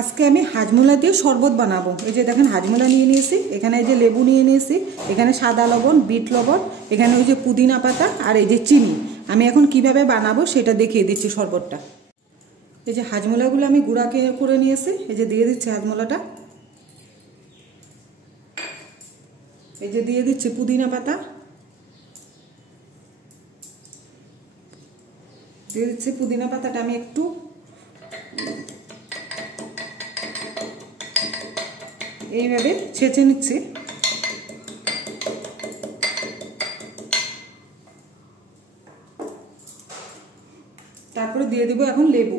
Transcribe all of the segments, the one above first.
আজকে আমি হাজমোলা দিয়ে শরবত বানাবো। এই যে দেখেন হাজমোলা নিয়ে নিয়েছি, এখানে এই যে লেবু নিয়ে নিয়েছি, এখানে সাদা লবণ, বিট লবণ, এখানে ওই যে পুদিনা পাতা আর এই যে চিনি। আমি এখন কিভাবে বানাবো সেটা দেখিয়ে দিচ্ছি শরবতটা। এই যে হাজমোলাগুলো আমি গুঁড়া করে নিয়েছি, এই যে দিয়ে দিচ্ছি হাজমোলাটা। এই যে দিয়ে দিচ্ছি পুদিনা পাতা, দিয়ে দিচ্ছি পুদিনা পাতাটা আমি একটু এইভাবে ছেঁচে নিচ্ছি। তারপরে দিয়ে দিব এখন লেবু।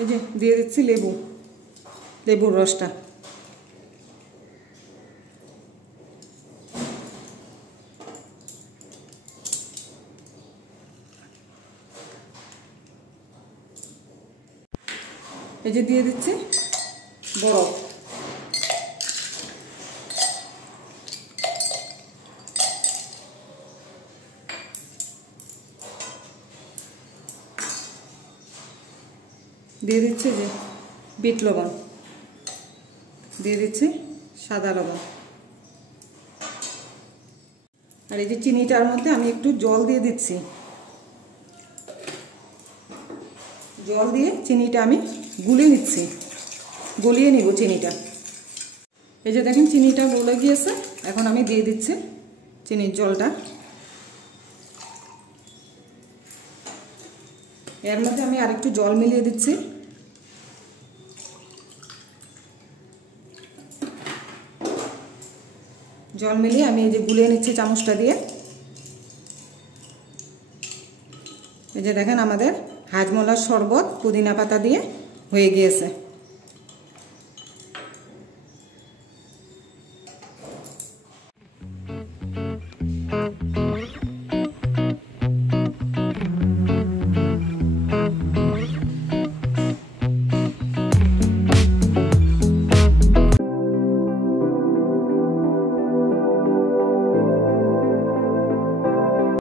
এই যে দিয়ে দিচ্ছি লেবুর রসটা। এই যে দিয়ে দিচ্ছি বরফ। দিয়ে দিচ্ছি যে বিট লবণ, দিয়ে দিচ্ছি সাদা লবণ, আর এই যে চিনিটার মধ্যে আমি একটু জল দিয়ে দিচ্ছি। জল দিয়ে চিনিটা আমি গলিয়ে নিব চিনিটা। এই যে দেখেন চিনিটা গলে গিয়েছে, এখন আমি দিয়ে দিচ্ছি চিনির জলটা। এর মধ্যে আমি আরেকটু জল মিলিয়ে দিচ্ছি। জল মিলিয়ে আমি এই যে গুলিয়ে নিচ্ছি চামচটা দিয়ে। এই যে দেখেন আমাদের হাজমোলার শরবত পুদিনা পাতা দিয়ে হয়ে গিয়েছে।